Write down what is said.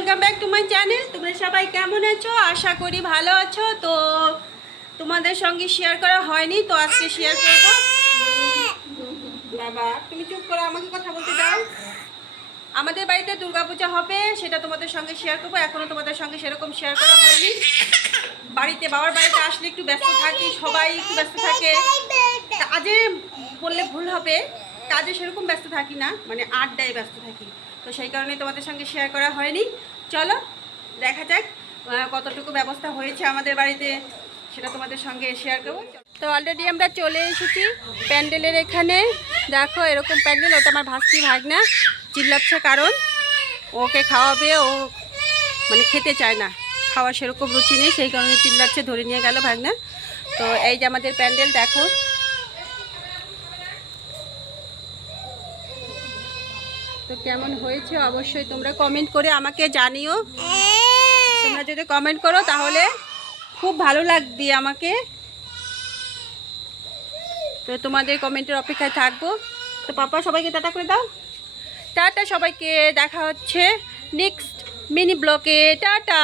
Welcome back to my channel তোমরা সবাই কেমন আছো? আশা করি ভালো আছো। তো তোমাদের সঙ্গে শেয়ার করা হয়নি, তো আজকে শেয়ার করব। বাবা, তুমি চুপ করো, আমাকে কথা বলতে দাও। আমাদের বাড়িতে দুর্গাপূজা হবে, সেটা তোমাদের সঙ্গে শেয়ার করব। এখনও তোমাদের সঙ্গে সেরকম শেয়ার করা হয়নি। বাড়িতে, বাবার বাড়িতে আসলে একটু ব্যস্ত থাকি, সবাই একটু ব্যস্ত থাকে। কাজে বললে ভুল হবে কাজে সেরকম ব্যস্ত থাকি না মানে আড্ডায় ব্যস্ত থাকি। তো সেই কারণে তোমাদের সঙ্গে শেয়ার করা হয়নি। চলো, দেখা যাক কতটুকু ব্যবস্থা হয়েছে আমাদের বাড়িতে, সেটা তোমাদের সঙ্গে শেয়ার করব। তো অলরেডি আমরা চলে এসেছি প্যান্ডেলের এখানে। দেখো, এরকম প্যান্ডেল, ওটা আমার ভাস্তি ভাগনা, চিল্লাচ্ছে কারণ। ওকে খাওয়াবে, ও মানে খেতে চায় না। খাওয়া সেরকম রুচি নেই, সেই কারণে চিল্লাচ্ছে, ধরে নিয়ে গেল ভাগনা। তো এই যে আমাদের প্যান্ডেল, দেখো তো কেমন হয়েছে অবশ্যই তোমরা কমেন্ট করে আমাকে জানিও। তোমরা যদি কমেন্ট করো তাহলে খুব ভালো লাগবে আমাকে। তো তোমাদের কমেন্টের অপেক্ষায় থাকব। তো পাপা, সবাইকে টাটা করে দাও। টাটা সবাইকে, দেখা হচ্ছে নেক্সট মিনি ব্লকে টাটা!